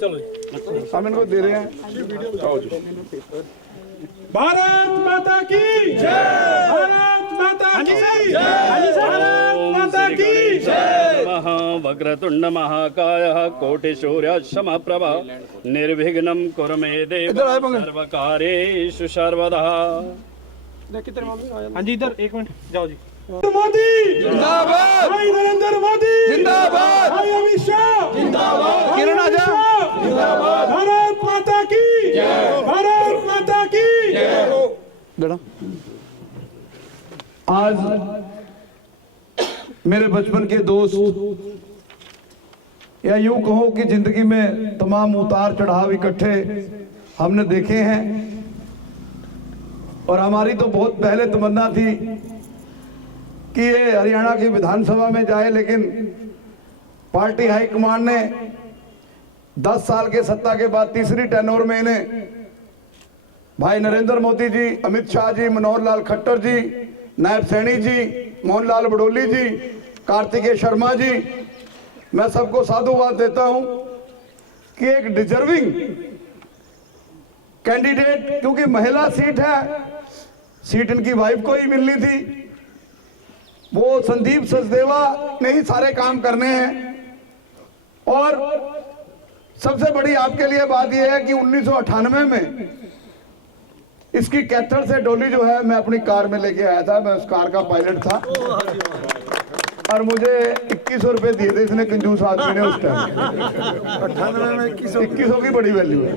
हम इनको दे रहे हैं। भारत माता की जय, भारत माता की जय, भारत माता की जय। वक्रतुंड महाकाय कोटिसूर्य समप्रभा निर्विघ्नं कुरु मे देव सर्वकार्येषु सर्वदा। हाँ जी, इधर एक मिनट जाओ जी। मोदी जिंदाबाद, भाई नरेंद्र मोदी जिंदाबाद, भाई अमित शाह जिंदाबाद, किरण आजा जिंदाबाद, भारत माता की जय, भारत माता की जय। आज मेरे बचपन के दोस्त, या यूं कहो कि जिंदगी में तमाम उतार चढ़ाव इकट्ठे हमने देखे हैं, और हमारी तो बहुत पहले तमन्ना थी कि ये हरियाणा की विधानसभा में जाए, लेकिन पार्टी हाईकमान ने 10 साल के सत्ता के बाद तीसरी टेन्योर में इन्हें भाई नरेंद्र मोदी जी, अमित शाह जी, मनोहर लाल खट्टर जी, नायब सैनी जी, मोहनलाल बडोली जी, कार्तिकेय शर्मा जी, मैं सबको साधुवाद देता हूं कि एक डिजर्विंग कैंडिडेट, क्योंकि महिला सीट है, सीट इनकी वाइफ को ही मिलनी थी, वो संदीप सचदेवा ने ही सारे काम करने हैं। और सबसे बड़ी आपके लिए बात यह है कि 1998 में इसकी कैथल से डोली जो है मैं अपनी कार में लेके आया था, मैं उस कार का पायलट था, और मुझे 2100 रुपए दिए थे इसने, कंजूस आदमी ने उस टाइम। 98 में 2100 की बड़ी वैल्यू है।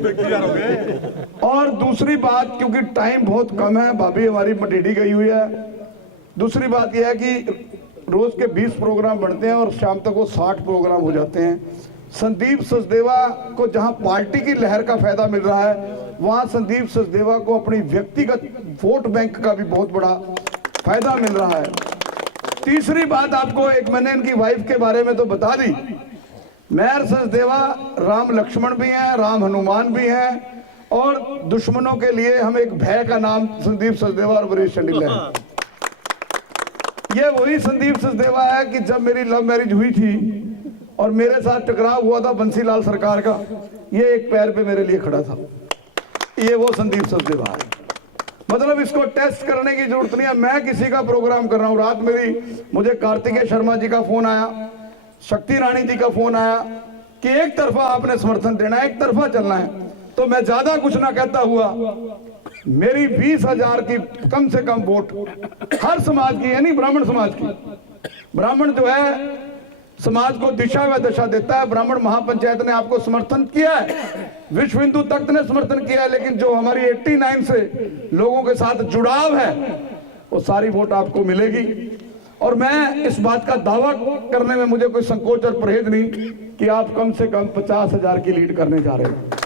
और दूसरी बात, क्योंकि टाइम बहुत कम है, भाभी हमारी मटेडी गई हुई है, दूसरी बात यह है कि रोज के 20 प्रोग्राम बनते हैं और शाम तक वो 60 प्रोग्राम हो जाते हैं। संदीप सचदेवा को जहां पार्टी की लहर का फायदा मिल रहा है, वहां संदीप सचदेवा को अपनी व्यक्तिगत वोट बैंक का भी बहुत बड़ा फायदा मिल रहा है। तीसरी बात, आपको एक मैंने इनकी वाइफ के बारे में तो बता दी, मेहर सचदेवा राम लक्ष्मण भी हैं, राम हनुमान भी हैं, और दुश्मनों के लिए हम एक भय का नाम संदीप सचदेवा और वरीश चंडीला है। ये वही संदीप सचदेवा है कि जब मेरी लव मैरिज हुई थी और मेरे साथ टकराव हुआ था बंसीलाल सरकार का, ये एक पैर पे मेरे लिए खड़ा था, ये वो संदीप सचदेवा है। मतलब इसको टेस्ट करने की जरूरत नहीं है। मैं किसी का प्रोग्राम कर रहा हूं, रात मुझे कार्तिकेय शर्मा जी का फोन आया, शक्ति रानी जी का फोन आया कि एक तरफा आपने समर्थन देना है, एक तरफा चलना है, तो मैं ज्यादा कुछ ना कहता हुआ मेरी 20,000 की कम से कम वोट हर समाज की, यानी ब्राह्मण समाज की, ब्राह्मण जो है समाज को दिशा व दशा देता है, ब्राह्मण महापंचायत ने आपको समर्थन किया है, विश्व हिंदू तख्त ने समर्थन किया है, लेकिन जो हमारी 89 से लोगों के साथ जुड़ाव है वो सारी वोट आपको मिलेगी। और मैं इस बात का दावा करने में मुझे कोई संकोच और परहेज नहीं कि आप कम से कम 50,000 की लीड करने जा रहे हैं।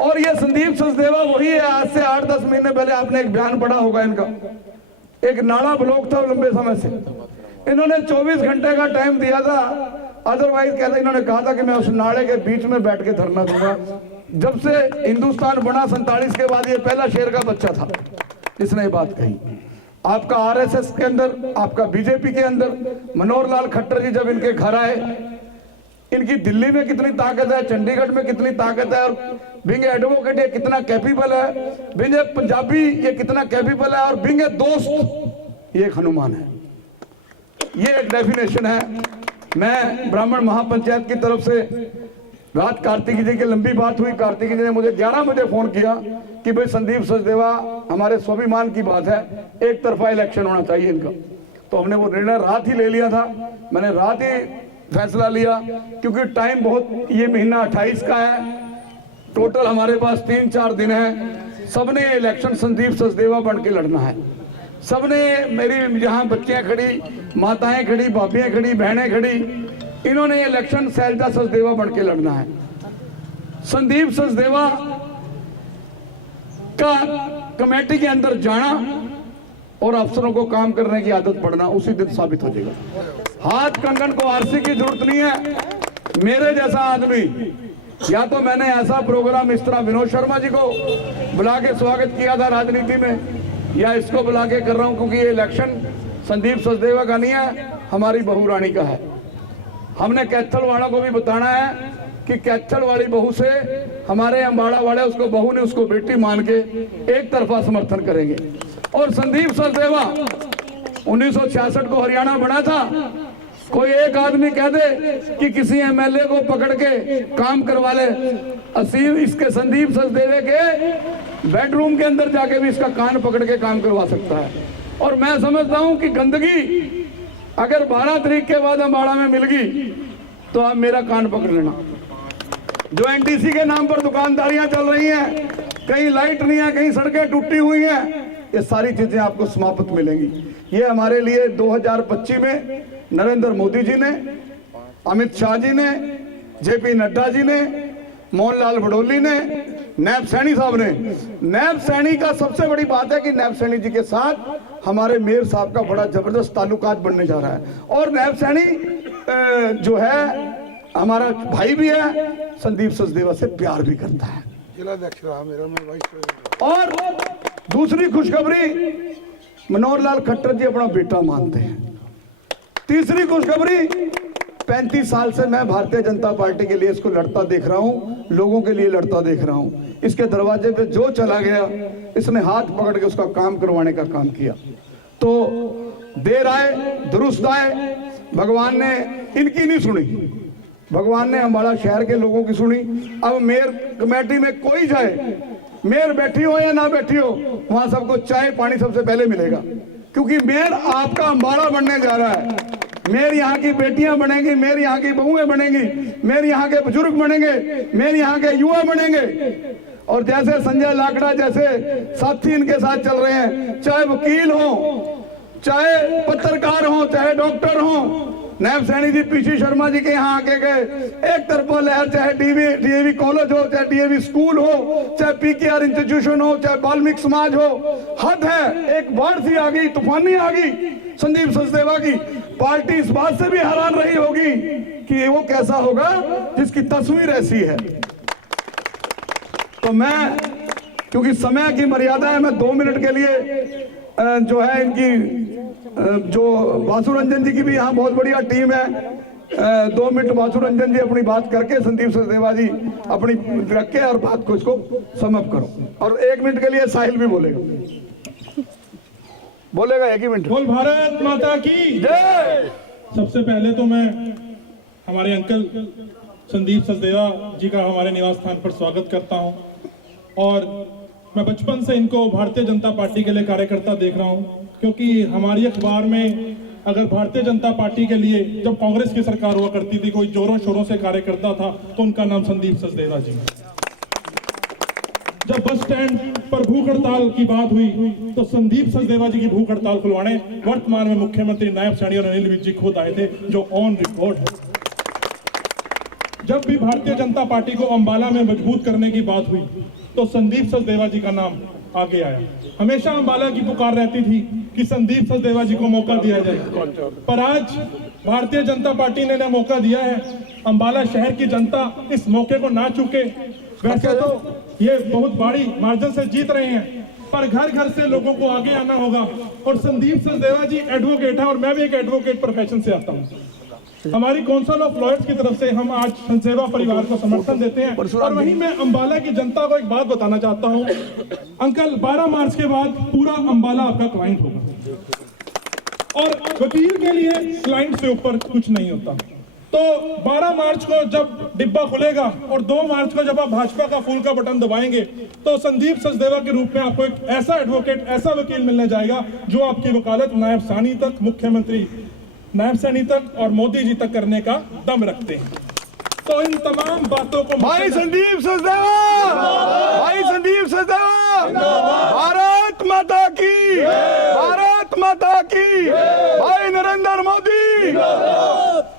और ये संदीप सचदेवा वही है, आज से 8-10 महीने पहले आपने एक बयान पढ़ा होगा इनका, एक नाला ब्लॉक था लंबे समय से, इन्होंने 24 घंटे का टाइम दिया था, अदरवाइज कहते इन्होंने कहा था कि मैं उस नाले के बीच में बैठ के धरना दूंगा। जब से हिंदुस्तान बना 47 के बाद ये पहला शेर का बच्चा था जिसने ये बात कही। आपका आरएसएस के अंदर, आपका बीजेपी के अंदर मनोहर लाल खट्टर जी जब इनके घर आए, इनकी दिल्ली में कितनी ताकत है, चंडीगढ़ में कितनी ताकत है, और बिंग एडवोकेट ये कितना कैपेबल है, बिंग पंजाबी ये कितना कैपेबल है, और बिंग दोस्त ये एक हनुमान है। ये एक डेफिनेशन है। मैं ब्राह्मण महापंचायत की तरफ से रात कार्तिकी जी की लंबी बात हुई, कार्तिकी जी ने मुझे 11 बजे फोन किया कि भाई संदीप सचदेवा हमारे स्वाभिमान की बात है, एक तरफा इलेक्शन होना चाहिए इनका। तो हमने वो निर्णय रात ही ले लिया था, मैंने रात ही फैसला लिया, क्योंकि टाइम बहुत, ये महीना 28 का है, टोटल हमारे पास 3-4 दिन है, सबने इलेक्शन संदीप सचदेवा बन के लड़ना है। सबने, मेरी यहाँ बच्चियां खड़ी, माताएं खड़ी, भाभियां खड़ी, बहनें खड़ी, इन्होंने इलेक्शन शैलजा सचदेवा बन के लड़ना है। संदीप सचदेवा का कमेटी के अंदर जाना और अफसरों को काम करने की आदत पड़ना उसी दिन साबित हो जाएगा। हाथ कंगन को आरसी की जरूरत नहीं है। मेरे जैसा आदमी, या तो मैंने ऐसा प्रोग्राम इस तरह विनोद शर्मा जी को बुला के स्वागत किया था राजनीति में, या इसको बुला के कर रहा हूं क्योंकि ये इलेक्शन संदीप सचदेवा का नहीं है, हमारी बहू रानी का है। हमने कैथल वालों को भी बताना है कि कैथल वाली बहू से हमारे अम्बाड़ा वाले उसको बहू ने उसको बेटी मान के एक तरफा समर्थन करेंगे। और संदीप सचदेवा 1966 को हरियाणा बना था, कोई एक आदमी कह दे कि किसी एमएलए को पकड़ के काम करवा ले, असीम इसके संदीप सचदेवे के बेडरूम के अंदर जाके भी इसका कान पकड़ के काम करवा सकता है। और मैं समझता हूं कि गंदगी अगर 12 तारीख के बाद अम्बाड़ा में मिल गई तो आप मेरा कान पकड़ लेना। जो एनटीसी के नाम पर दुकानदारियां चल रही हैं, कहीं लाइट नहीं है, कहीं सड़कें टूटी हुई हैं, ये सारी चीजें आपको समाप्त मिलेंगी। ये हमारे लिए 2025 में नरेंद्र मोदी जी ने, अमित शाह जी ने, जेपी नड्डा जी ने, मोहनलाल बडोली ने, नैब सैनी साहब ने, नैब सैनी का सबसे बड़ी बात है कि नैब सैनी जी के साथ हमारे मेयर साहब का बड़ा जबरदस्त ताल्लुकात बनने जा रहा है। और नैब सैनी जो है हमारा भाई भी है, संदीप सचदेवा से प्यार भी करता है। जिलाध्यक्ष रहा मेरा, मैं वाइस। और दूसरी खुशखबरी, मनोहर लाल खट्टर जी अपना बेटा मानते हैं। तीसरी खुशखबरी, 35 साल से मैं भारतीय जनता पार्टी के लिए इसको लड़ता देख रहा हूं, लोगों के लिए लड़ता देख रहा हूं। इसके दरवाजे पे जो चला गया, इसने हाथ पकड़ के उसका काम करवाने का काम किया। तो देर आए दुरुस्त आए, भगवान ने इनकी नहीं सुनी, भगवान ने अम्बाड़ा शहर के लोगों की सुनी। अब मेयर कमेटी में कोई जाए, मेयर बैठी हो या ना बैठी हो, वहां सबको चाय पानी सबसे पहले मिलेगा, क्योंकि मेयर आपका अम्बाड़ा बनने जा रहा है। मेयर यहाँ की बेटियां बनेंगी, मेयर यहाँ की बहुएं बनेंगी, मेयर यहाँ के बुजुर्ग बनेंगे, मेयर यहाँ के युवा बनेंगे। और जैसे संजय लाकड़ा जैसे साथी इनके साथ चल रहे हैं, चाहे वकील हो, चाहे पत्रकार हो, चाहे डॉक्टर हो, नैब सैनी जी पीसी शर्मा जी के यहाँ आके गए, एक तरफा लहर, चाहे डीएवी कॉलेज हो, चाहे डीएवी स्कूल हो, चाहे पीकेआर इंस्टीट्यूशन हो, चाहे वाल्मीकि समाज हो, हद है। एक बाढ़ सी आ गई, तूफानी आ गई संदीप सचदेवा की। पार्टी इस बात से भी हैरान रही होगी कि वो कैसा होगा जिसकी तस्वीर ऐसी है। तो मैं, क्योंकि समय की मर्यादा है, मैं 2 मिनट के लिए जो है इनकी जो वासु रंजन जी की भी यहाँ बहुत बढ़िया टीम है, 2 मिनट वासु रंजन जी अपनी बात करके, संदीप सचदेवा जी अपनी रख के और बात को इसको समाप्त करो। और 1 मिनट के लिए साहिल भी बोलेगा 1 ही मिनट। बोल भारत माता की जय। सबसे पहले तो मैं हमारे अंकल संदीप सचदेवा जी का हमारे निवास स्थान पर स्वागत करता हूं। और मैं बचपन से इनको भारतीय जनता पार्टी के लिए कार्यकर्ता देख रहा हूं, क्योंकि हमारी अखबार में अगर भारतीय जनता पार्टी के लिए जब कांग्रेस की सरकार हुआ करती थी, कोई जोरों शोरों से कार्यकर्ता था तो उनका नाम संदीप सचदेवा जी। जब बस स्टैंड पर भूख हड़ताल की बात हुई तो संदीप सचदेवा जी की भूख हड़ताल खुलवाने वर्तमान में मुख्यमंत्री नायब सैनी और अनिल विज जी खुद आए थे, जो ऑन रिकॉर्ड है। जब भी भारतीय जनता पार्टी को अम्बाला में मजबूत करने की बात हुई तो संदीप सचदेवा जी का नाम आगे आया। हमेशा अम्बाला की पुकार रहती थी कि संदीप सचदेवा जी को मौका दिया जाए, पर आज भारतीय जनता पार्टी ने मौका दिया है। अम्बाला शहर की जनता इस मौके को ना चूके। वैसे तो ये बहुत बड़ी मार्जिन से जीत रहे हैं, पर घर घर से लोगों को आगे आना होगा। और संदीप सचदेवा जी एडवोकेट है और मैं भी एक एडवोकेट प्रोफेशन से आता हूँ। हमारी काउंसिल ऑफ लॉयर्स की तरफ से हम आज संसेवा परिवार को समर्थन देते हैं। और वहीं मैं अम्बाला की जनता को एक बात बताना चाहता हूं, अंकल 12 मार्च के बाद पूरा अम्बाला आपका क्लाइंट होगा और वकील के लिए क्लाइंट से ऊपर कुछ नहीं होता। तो 12 मार्च को जब डिब्बा खुलेगा और 2 मार्च को जब आप भाजपा का फूल का बटन दबाएंगे तो संदीप सचदेवा के रूप में आपको एक ऐसा एडवोकेट, ऐसा वकील मिलने जाएगा जो आपकी वकालत नायब सैनी तक, मुख्यमंत्री नायब सैनी तक और मोदी जी तक करने का दम रखते हैं। तो इन तमाम बातों को भाई संदीप सचदेवा, भाई संदीप सचदेवा, भारत माता की, भारत माता की, भाई नरेंद्र मोदी।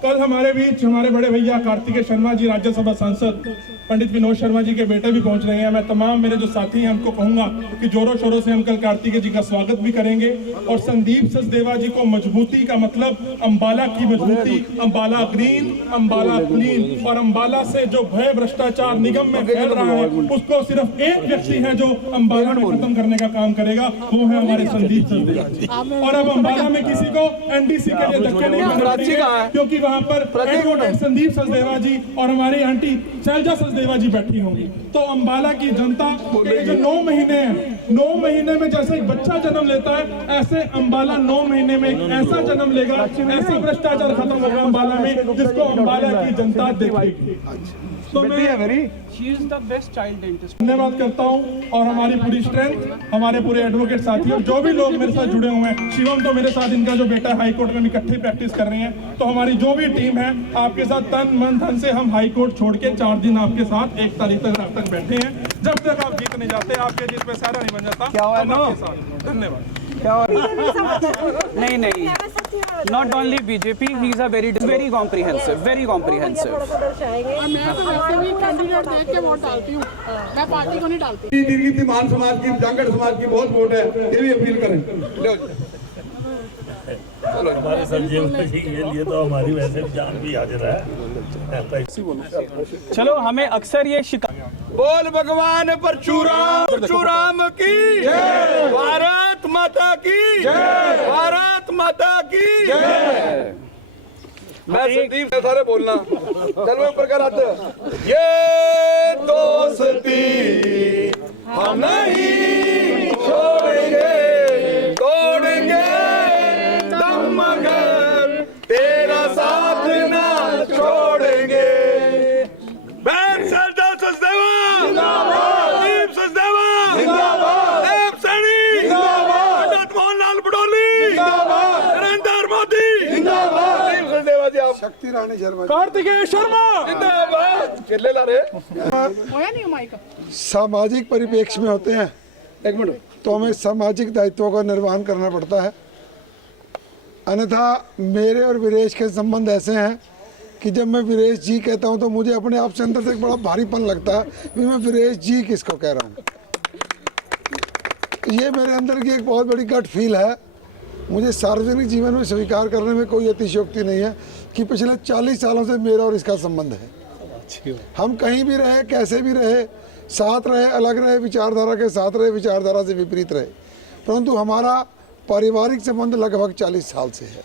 कल हमारे बीच हमारे बड़े भैया कार्तिकेय शर्मा जी, राज्यसभा सांसद, पंडित विनोद शर्मा जी के बेटे भी पहुंच रहे हैं। मैं तमाम मेरे जो साथी हैं उनको कहूंगा कि जोरों शोरों से हम कल कार्तिकेय जी का स्वागत भी करेंगे। और संदीप सचदेवा जी को मजबूती का मतलब अम्बाला की मजबूती, अम्बाला ग्रीन, अम्बाला क्लीन। और अम्बाला से जो भय भ्रष्टाचार निगम में फैल रहा है उसको सिर्फ एक व्यक्ति है जो अम्बाला में खत्म करने का काम करेगा, वो है हमारे संदीप सचदेवा जी। और अब अम्बाला में किसी को एनडीसी के लिए धक्के नहीं बनने, क्योंकि वहाँ पर एडवोकेट संदीप सचदेवा जी और हमारी आंटी शैलजा सचदेवा जी बैठी होंगी। तो अंबाला की जनता के जो 9 महीने हैं, 9 महीने में जैसे एक बच्चा जन्म लेता है, ऐसे अंबाला 9 महीने में एक ऐसा जन्म लेगा, ऐसा भ्रष्टाचार खत्म होगा अंबाला में जिसको अंबाला की जनता देखेगी। तो मैं धन्यवाद करता हूं और हमारी पूरी स्ट्रेंथ, हमारे पूरे एडवोकेट साथियों, जो भी लोग मेरे साथ जुड़े हुए हैं, शिवम तो मेरे साथ, इनका जो बेटा है हाई कोर्ट में इकट्ठे प्रैक्टिस कर रहे हैं। तो हमारी जो भी टीम है आपके साथ तन मन धन से हम हाई कोर्ट छोड़ के 4 दिन आपके साथ 1 तारीख तक रात तक बैठे हैं। जब तक आप जीत नहीं जाते, आपके जीत पे सारा नहीं बन जाता। क्या हुआ? धन्यवाद। नहीं, not only BJP, he is a very comprehensive. मैं तो वैसे भी कैंडिडेट देख के वोट डालती हूँ, मैं पार्टी को नहीं डालती। दीर्घ मान समाज की, जांगड़ समाज की बहुत वोट है, ये भी अपील करें। हमारे संजीव जी के लिए तो हमारी वैसे जान भी हाजिर है। चलो, हमें अक्सर ये बोल भगवान परशुराम की जय, भारत माता की जय, भारत माता की जय। मैं संदीप से सारे बोलना, चल मैं ऊपर कर हाथ। ये दोस्ती हम नहीं छोड़ेंगे, तोड़ेंगे दम मगर तेरा साथ ना छोड़ेंगे। बैठ सरदार सचदेवा जिंदाबाद, संदीप सचदेवा जिंदाबाद, देव सैनी जिंदाबाद, पंडित मोहनलाल बडोली जिंदाबाद, नरेंद्र मोदी जिंदाबाद, संदीप सचदेवा जी आप, शक्ति रानी शर्मा, कार्तिकेय शर्मा जिंदाबाद। चिल्ले ला रहे होया नहीं माइक। सामाजिक परिप्रेक्ष्य में होते हैं, एक मिनट, तो हमें सामाजिक दायित्वों का निर्वहन करना पड़ता है। अन्यथा मेरे और वीरेश के संबंध ऐसे हैं कि जब मैं वीरेश जी कहता हूं तो मुझे अपने आप से अंदर से एक बड़ा भारीपन लगता है कि मैं वीरेश जी किसको कह रहा हूं। ये मेरे अंदर की एक बहुत बड़ी गट फील है। मुझे सार्वजनिक जीवन में स्वीकार करने में कोई अतिशयोक्ति नहीं है कि पिछले 40 सालों से मेरा और इसका संबंध है। हम कहीं भी रहे, कैसे भी रहे, साथ रहे, अलग रहे, विचारधारा के साथ रहे, विचारधारा से विपरीत रहे, परंतु हमारा पारिवारिक संबंध लगभग 40 साल से है।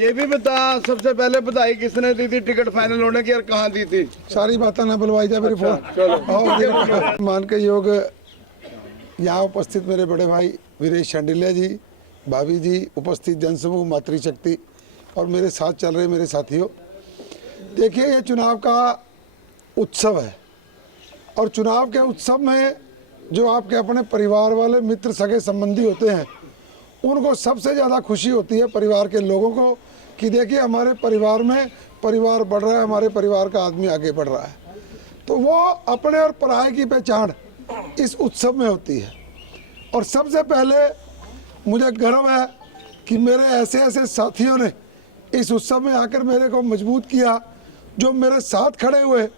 ये भी बता, सबसे पहले बधाई किसने दी थी टिकट फाइनल होने की और कहाँ दी थी? सारी बातें ना बुलवाई जाए मेरे फोन। मान के योग यहाँ उपस्थित मेरे बड़े भाई वीरेश शांडिल्या जी, भाभी जी, उपस्थित जनसमूह, मातृशक्ति और मेरे साथ चल रहे मेरे साथियों, देखिए ये चुनाव का उत्सव है और चुनाव के उत्सव में जो आपके अपने परिवार वाले, मित्र, सगे संबंधी होते हैं, उनको सबसे ज़्यादा खुशी होती है परिवार के लोगों को कि देखिए हमारे परिवार में परिवार बढ़ रहा है, हमारे परिवार का आदमी आगे बढ़ रहा है। तो वो अपने और पराये की पहचान इस उत्सव में होती है। और सबसे पहले मुझे गर्व है कि मेरे ऐसे ऐसे साथियों ने इस उत्सव में आकर मेरे को मजबूत किया, जो मेरे साथ खड़े हुए,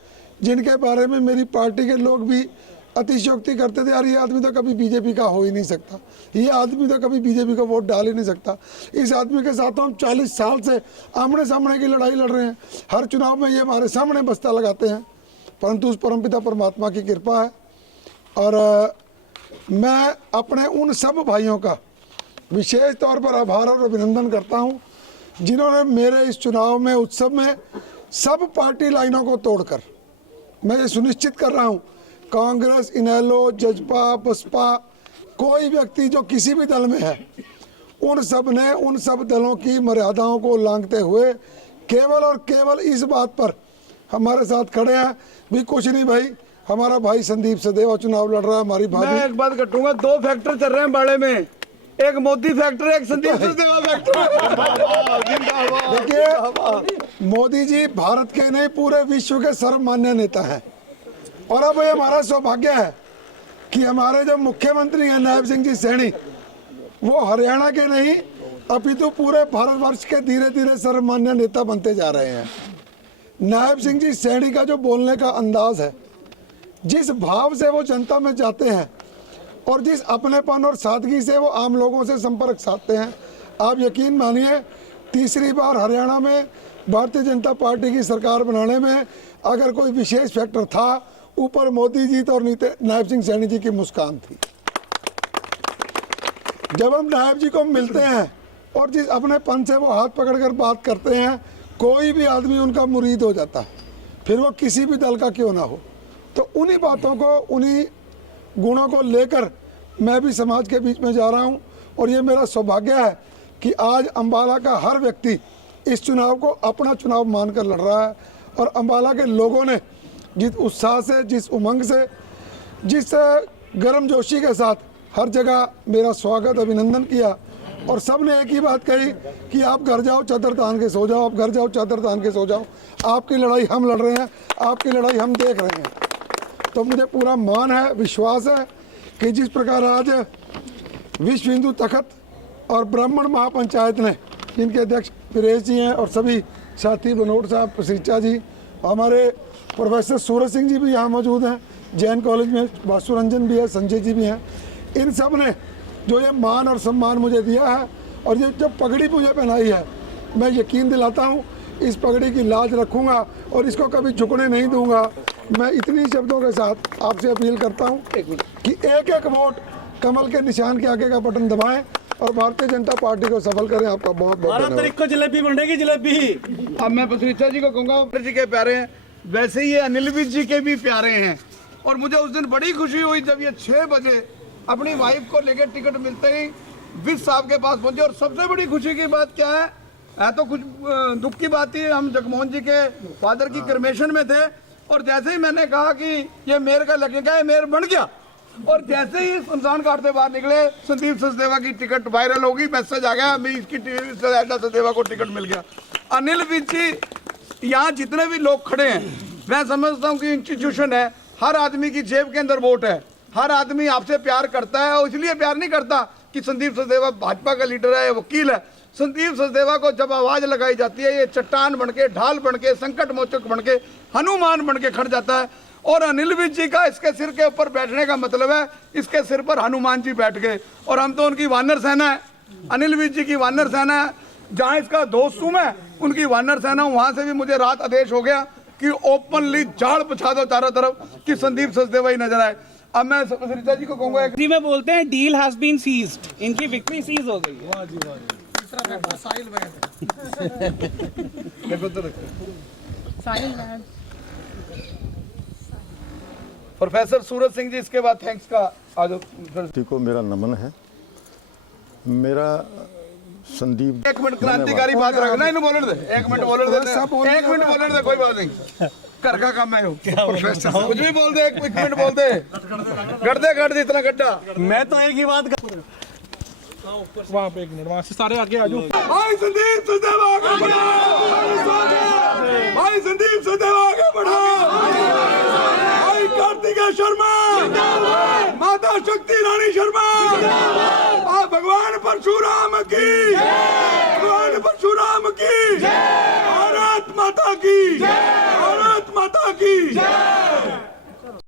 जिनके बारे में मेरी पार्टी के लोग भी अतिशयोक्ति करते थे, यार ये आदमी तो कभी बीजेपी का हो ही नहीं सकता, ये आदमी तो कभी बीजेपी को वोट डाल ही नहीं सकता, इस आदमी के साथ तो हम 40 साल से आमने सामने की लड़ाई लड़ रहे हैं, हर चुनाव में ये हमारे सामने बस्ता लगाते हैं। परंतु उस परमपिता परमात्मा की कृपा है और मैं अपने उन सब भाइयों का विशेष तौर पर आभार और अभिनंदन करता हूँ जिन्होंने मेरे इस चुनाव में, उत्सव में सब पार्टी लाइनों को तोड़कर, मैं ये सुनिश्चित कर रहा हूँ, कांग्रेस, इनेलो, जजपा, बसपा, कोई व्यक्ति जो किसी भी दल में है, उन सब ने उन सब दलों की मर्यादाओं को उल्लंघते हुए केवल और केवल इस बात पर हमारे साथ खड़े हैं भी कुछ नहीं भाई, हमारा भाई संदीप सचदेवा चुनाव लड़ रहा है, हमारी भाभी। मैं एक बात कटूंगा, 2 फैक्टर चल रहे हैं बाड़े में, एक मोदी फैक्टर, एक संदीप सचदेवा फैक्टर। देखिए मोदी जी भारत के नहीं पूरे विश्व के सर्वमान्य नेता हैं और अब ये हमारा सौभाग्य है कि हमारे जो मुख्यमंत्री हैं नायब सिंह जी सैनी, वो हरियाणा के नहीं अपितु पूरे भारतवर्ष के धीरे धीरे सर्वमान्य नेता बनते जा रहे हैं। नायब सिंह जी सैनी का जो बोलने का अंदाज है, जिस भाव से वो जनता में जाते हैं और जिस अपनेपन और सादगी से वो आम लोगों से संपर्क साधते हैं, आप यकीन मानिए तीसरी बार हरियाणा में भारतीय जनता पार्टी की सरकार बनाने में अगर कोई विशेष फैक्टर था, ऊपर मोदी जी तो और नायब सिंह सैनी जी की मुस्कान थी। जब हम नायब जी को मिलते हैं और जिस अपने पन से वो हाथ पकड़कर बात करते हैं, कोई भी आदमी उनका मुरीद हो जाता है, फिर वो किसी भी दल का क्यों ना हो। तो उन्हीं बातों को, उन्हीं गुणों को लेकर मैं भी समाज के बीच में जा रहा हूँ। और ये मेरा सौभाग्य है कि आज अम्बाला का हर व्यक्ति इस चुनाव को अपना चुनाव मानकर लड़ रहा है। और अम्बाला के लोगों ने जिस उत्साह से, जिस उमंग से, जिस गर्मजोशी के साथ हर जगह मेरा स्वागत, अभिनंदन किया। और सब ने एक ही बात कही कि आप घर जाओ चादर तान के सो जाओ, आप घर जाओ चादर तान के सो जाओ, आपकी लड़ाई हम लड़ रहे हैं, आपकी लड़ाई हम देख रहे हैं। तो मुझे पूरा मान है, विश्वास है कि जिस प्रकार आज विश्व हिंदू तखत और ब्राह्मण महापंचायत ने, जिनके अध्यक्ष वीरेश जी हैं और सभी साथी बनोट साहब, प्रसिचा जी, हमारे प्रोफेसर सूरज सिंह जी भी यहाँ मौजूद हैं, जैन कॉलेज में वासु रंजन भी है, संजय जी भी हैं, इन सब ने जो ये मान और सम्मान मुझे दिया है और ये जब पगड़ी मुझे पहनाई है, मैं यकीन दिलाता हूँ इस पगड़ी की लाज रखूँगा और इसको कभी झुकने नहीं दूंगा। मैं इतनी शब्दों के साथ आपसे अपील करता हूँ कि एक एक वोट कमल के निशान के आगे का बटन दबाएं और भारतीय जनता पार्टी को सफल करें। आपका बहुत बहुत धन्यवाद। को जलेबी बनेगी, जलेबी। अब मैं प्रसिचा जी को कहूँगा, जी के प्यारे हैं, वैसे ही ये अनिल विज जी के भी प्यारे हैं। और मुझे उस दिन बड़ी खुशी हुई जब ये 6 बजे अपनी वाइफ को लेकर टिकट मिलते ही विज साहब के पास पहुंचे। और सबसे बड़ी खुशी की बात क्या है तो कुछ दुख की बात ही, हम जगमोहन जी के फादर की क्रमेशन में थे और जैसे ही मैंने कहा कि ये मेयर का लगेगा, ये मेयर बन गया। और जैसे ही शमशान घाट से बाहर निकले, संदीप सचदेवा की टिकट वायरल होगी, मैसेज आ गया, मैं इसकी सचदेवा को टिकट मिल गया। अनिल विज जी, यहाँ जितने भी लोग खड़े हैं, मैं समझता हूँ कि इंस्टीट्यूशन है, हर आदमी की जेब के अंदर वोट है, हर आदमी आपसे प्यार करता है। और इसलिए प्यार नहीं करता कि संदीप सचदेवा भाजपा का लीडर है, वकील है। संदीप सचदेवा को जब आवाज लगाई जाती है, ये चट्टान बन के, ढाल बन के, संकट मोचक बन के, हनुमान बन के खड़ जाता है। और अनिल विज जी का इसके सिर के ऊपर बैठने का मतलब है इसके सिर पर हनुमान जी बैठ गए। और हम तो उनकी वानर सेना है, अनिल विज जी की वानर सेना है। जहाँ इसका दोस्त हूँ मैं, उनकी वानर सेना हूँ। वहां से भी मुझे रात आदेश हो गया कि ओपनली झाड़ बिछा दो चारों तरफ कि संदीप सचदेवा ही नजर आए। अब मैं सरिता जी को कहूंगा, हिंदी में बोलते हैं डील हैज बीन सीज्ड, इनकी विक्ट्री सीज हो गई है। प्रोफेसर सूरज सिंह जी, इसके बाद थैंक्स का आज को मेरा नमन है। मेरा संदीप, 1 मिनट क्रांतिकारी बात रखना, इन्हें बोलने दे, 1 मिनट बोलने दे, 1 मिनट बोलने दे, कोई बात नहीं, घर का काम है। कुछ भी बोल दे, 1 मिनट बोल दे, गड्ढे इतना गड्ढा। मैं तो एक ही बात वहाँ पे 1 मिनट, वहाँ से सारे आगे आ जाओ। भाई संदीप सचदेवा आगे बढ़ो, भाई संदीप सचदेवा आगे बढ़ो, भाई कार्तिकेय शर्मा, माता शक्ति रानी शर्मा, भगवान परशुराम की, भगवान परशुराम की, भारत माता की, भारत माता की।